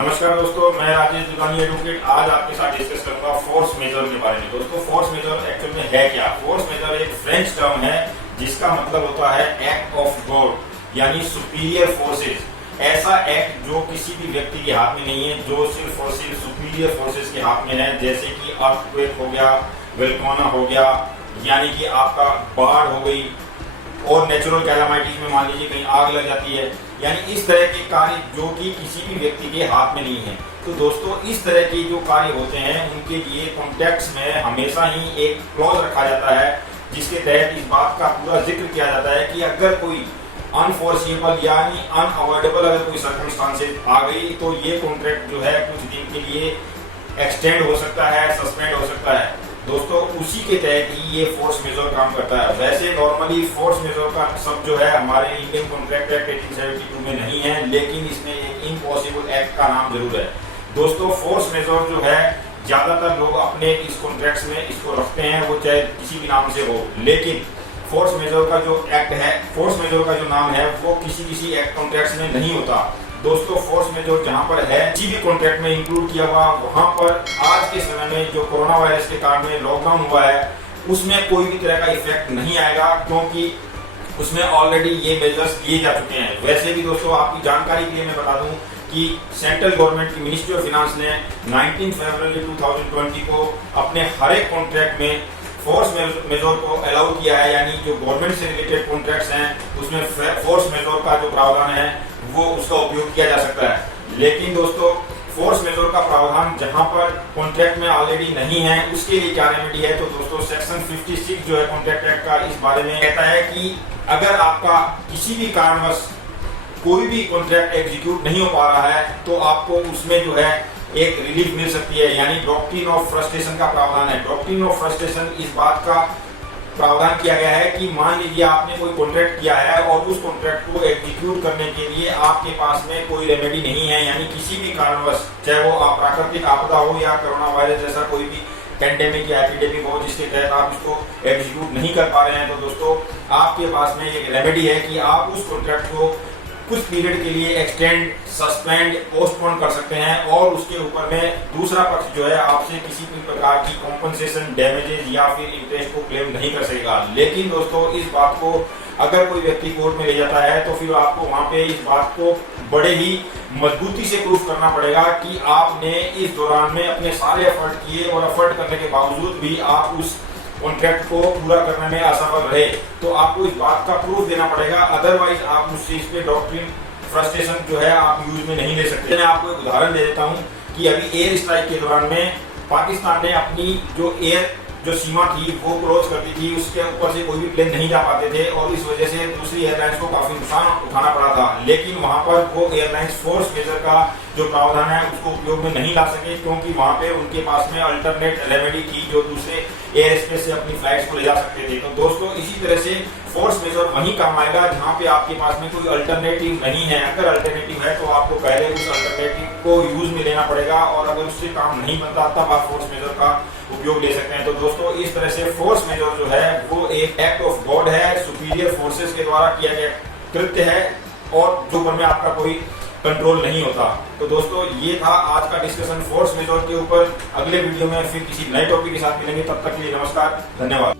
नमस्कार दोस्तों, मैं राजेश दुकानी एडवोकेट आज आपके साथ डिस्कस करूंगा फोर्स मेजर के बारे में। दोस्तों, फोर्स मेजर एक्चुअल में है क्या? फोर्स मेजर एक फ्रेंच टर्म है जिसका मतलब होता है एक्ट ऑफ गॉड, यानी सुपीरियर फोर्सेस। ऐसा एक्ट जो किसी भी व्यक्ति के हाथ में नहीं है, जो सिर्फ और सिर्फ सुपीरियर फोर्सेस के हाथ में है, जैसे कि अर्थक्वेक हो गया, वोल्केनो हो गया, यानी कि आपका बाढ़ हो गई, और नेचुरल कैलामिटीज में मान लीजिए कहीं आग लग जाती है, यानी इस तरह के कार्य जो कि किसी भी व्यक्ति के हाथ में नहीं है। तो दोस्तों, इस तरह के जो कार्य होते हैं उनके लिए कॉन्ट्रैक्ट्स में हमेशा ही एक क्लॉज रखा जाता है, जिसके तहत इस बात का पूरा जिक्र किया जाता है कि अगर कोई अनफोर्सिबल यानी अनअवॉइडेबल अगर कोई सर्कमस्टांसेस आ गई तो ये कॉन्ट्रैक्ट जो है कुछ दिन के लिए एक्सटेंड हो सकता है, सस्पेंड हो सकता है। दोस्तों, उसी के तहत ही ये फोर्स मेजर काम करता है। वैसे नॉर्मली फोर्स मेजर का सब जो है हमारे इंडियन कॉन्ट्रैक्ट एक्ट 1872 में नहीं है, लेकिन इसमें एक इम्पॉसिबल एक्ट का नाम जरूर है। दोस्तों, फोर्स मेजर जो है ज्यादातर लोग अपने इस कॉन्ट्रैक्ट्स में इसको रखते हैं, वो चाहे किसी भी नाम से हो, लेकिन फोर्स मेजर का जो एक्ट है, फोर्स मेजर का जो नाम है वो किसी एक्ट कॉन्ट्रैक्ट्स में नहीं होता। दोस्तों, फोर्स मेजर जहां पर है किसी भी कॉन्ट्रैक्ट में इंक्लूड किया हुआ, वहां पर आज के समय में जो कोरोना वायरस के कारण में लॉकडाउन हुआ है उसमें कोई भी तरह का इफेक्ट नहीं आएगा, क्योंकि उसमें ऑलरेडी ये मेजर्स लिए जा चुके हैं। वैसे भी दोस्तों, आपकी जानकारी के लिए मैं बता दूं कि सेंट्रल गवर्नमेंट की मिनिस्ट्री ऑफ फाइनेंस ने 19 फरवरी 2020 को अपने हर एक कॉन्ट्रैक्ट में फोर्स मेजर को अलाउ किया है, यानी जो गवर्नमेंट से रिलेटेड कॉन्ट्रैक्ट्स हैं उसमें फोर्स मेजर का जो प्रावधान है वो उसका उपयोग किया जा सकता है। लेकिन दोस्तों, फोर्स मेजर का प्रावधान जहां पर कॉन्ट्रैक्ट में ऑलरेडी नहीं है उसके लिए क्या रेमेडी है? तो दोस्तों, सेक्शन 56 जो है कॉन्ट्रैक्ट एक्ट का इस बारे में कहता है कि अगर आपका किसी भी कारणवश कोई भी कॉन्ट्रैक्ट एग्जीक्यूट नहीं हो पा रहा है तो आपको उसमें जो है एक रिलीफ मिल सकती है, यानी डॉक्ट्रिन ऑफ फ्रस्ट्रेशन का प्रावधान है। डॉक्ट्रिन ऑफ फ्रस्ट्रेशन इस बात का प्रावधान किया गया है कि मान लीजिए आपने कोई कॉन्ट्रैक्ट किया है और उस कॉन्ट्रैक्ट को एग्जीक्यूट करने के लिए आपके पास में कोई रेमेडी नहीं है, यानी किसी भी कारणवश, चाहे वो प्राकृतिक आपदा हो या कोरोना वायरस जैसा कोई भी पेंडेमिक या एपिडेमिक हो जिसके तहत आप इसको एग्जीक्यूट नहीं कर पा रहे हैं, तो दोस्तों आपके पास में एक रेमेडी है कि आप उस कॉन्ट्रैक्ट को कुछ पीरियड के लिए एक्सटेंड, सस्पेंड, पोस्टपोन कर सकते हैं, और उसके ऊपर में दूसरा पक्ष जो है आपसे किसी भी प्रकार की कॉम्पनसेशन, डैमेजेस या फिर इंटरेस्ट को क्लेम नहीं कर सकेगा। लेकिन दोस्तों, इस बात को अगर कोई व्यक्ति कोर्ट में ले जाता है तो फिर आपको वहां पे इस बात को बड़े ही मजबूती से प्रूफ करना पड़ेगा कि आपने इस दौरान में अपने सारे एफर्ट किए और एफर्ट करने के बावजूद भी आप उस कॉन्ट्रैक्ट को पूरा करने में असफल रहे, तो आपको इस बात का प्रूफ देना पड़ेगा। अदरवाइज आप उस चीज पे डॉक्ट्रिन फ्रस्ट्रेशन जो है आप यूज में नहीं ले सकते। मैं आपको एक उदाहरण दे देता हूं कि अभी एयर स्ट्राइक के दौरान में पाकिस्तान ने अपनी जो एयर जो सीमा थी वो क्रॉस करती थी, उसके ऊपर से कोई भी प्लेन नहीं जा पाते थे और इस वजह से दूसरी एयरलाइंस को काफी नुकसान उठाना पड़ा था। लेकिन वहां पर वो एयरलाइंस फोर्स मेजर का जो प्रावधान है उसको उपयोग में नहीं ला सके, क्योंकि वहां पे उनके पास में अल्टरनेट रेमेडी थी जो दूसरे एयर स्पेस से अपनी फ्लाइट्स को ले जा सकते थे। तो दोस्तों, इसी तरह से फोर्स मेजर वहीं काम आएगा जहां पे आपके पास में कोई अल्टरनेटिव नहीं है। अगर अल्टरनेटिव है तो आपको पहले उस अल्टरनेटिव को यूज में लेना पड़ेगा, और अगर उससे काम नहीं बनता तब आप फोर्स मेजर का उपयोग ले सकते हैं। तो दोस्तों, इस तरह से फोर्स मेजर जो है वो एक एक्ट ऑफ गॉड है, सुपीरियर फोर्सेस के द्वारा किया गया कृत्य है, और जो ऊपर में आपका कोई कंट्रोल नहीं होता। तो दोस्तों, ये था आज का डिस्कशन फोर्स मेजर के ऊपर। अगले वीडियो में फिर किसी नए टॉपिक के साथ मिलेंगे, तब तक के लिए नमस्कार, धन्यवाद।